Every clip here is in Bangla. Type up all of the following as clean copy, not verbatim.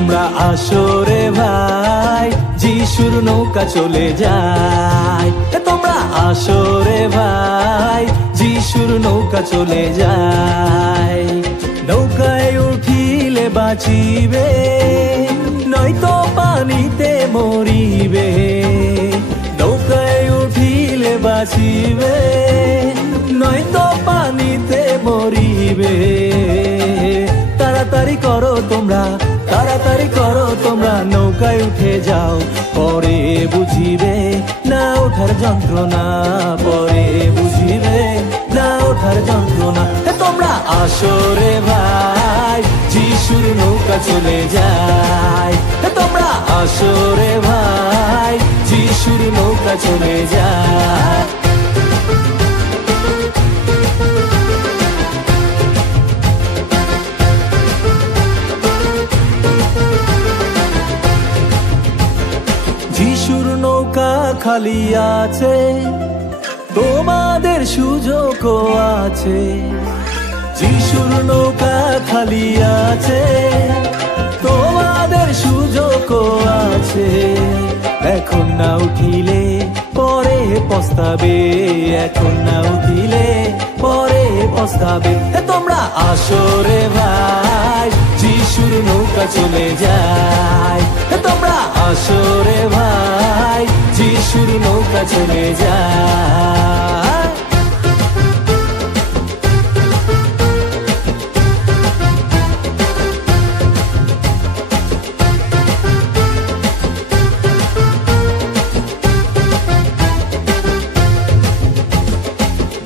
তোমরা আসো রে ভাই, যিশুর নৌকা চলে যায়। তোমরা আসো রে ভাই, যিশুর নৌকা চলে যায়। নৌকায় উঠিলে বাঁচিবে, নয়তো পানিতে মরিবে। নৌকায় উঠিলে বাঁচিবে, নয়তো পানিতে মরিবে। তাড়াতাড়ি করো তোমরা, তাড়াতাড়ি করো তোমরা, নৌকায় উঠে যাও, পরে বুঝিবে না ওঠার যন্ত্রণা, পরে বুঝিবে না ওঠার যন্ত্রণা। তোমরা আসো রে ভাই, যিশুর নৌকা চলে যায়। তোমরা আসো রে ভাই, যিশুর নৌকা চলে যায়। যিশুর নৌকা খালি আছে, তোমাদের সুযোগও আছে। যিশুর নৌকা খালি আছে, তোমাদের সুযোগও আছে। এখন না উঠিলে পরে পস্তাবে, এখন না উঠিলে পরে পস্তাবে। তোমরা আসো রে ভাই, যিশুর নৌকা চলে যায়। তোমরা আসো রে ভাই, যিশুর নৌকা চলে যায়।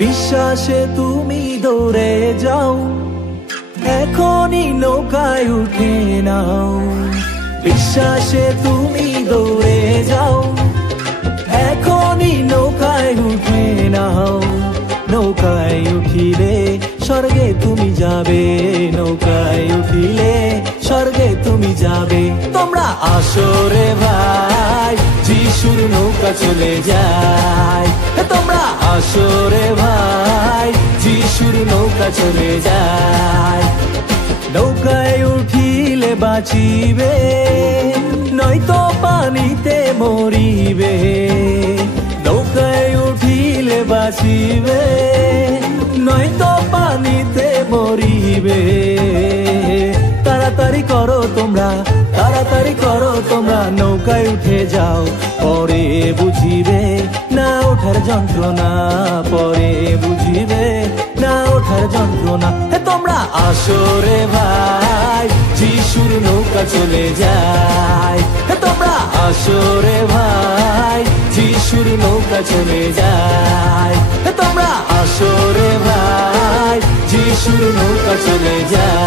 বিশ্বাসে তুমি দৌড়ে যাও, এখনই নৌকায় উঠে নাও। বিশ্বাসে তুমি দৌড়ে যাও, এখনই নৌকায় উঠে নাও। নৌকায় উঠিলে স্বর্গে তুমি যাবে, নৌকায় উঠিলে স্বর্গে তুমি যাবে। তোমরা আসো রে ভাই, যিশুর নৌকা চলে যায়। তোমরা আসো রে ভাই, যিশুর নৌকা চলে যায়। নৌকায় উঠিলে বাঁচিবে, নয়তো পানিতে মরিবে। নৌকায় উঠিলে বাঁচিবে, নয়তো পানিতে মরিবে। তাড়াতাড়ি করো তোমরা, তাড়াতাড়ি করো তোমরা, নৌকায় উঠে যাও, পরে বুঝিবে না ওঠার যন্ত্রণা, পরে বুঝিবে না ওঠার যন্ত্রণা। তোমরা আসো রে ভাই, যিশুর নৌকা চলে যায়। তোমরা আসো রে ভাই, যিশুর নৌকা চলে যায়। তোমরা আসো রে ভাই, যিশুর নৌকা চলে যায়।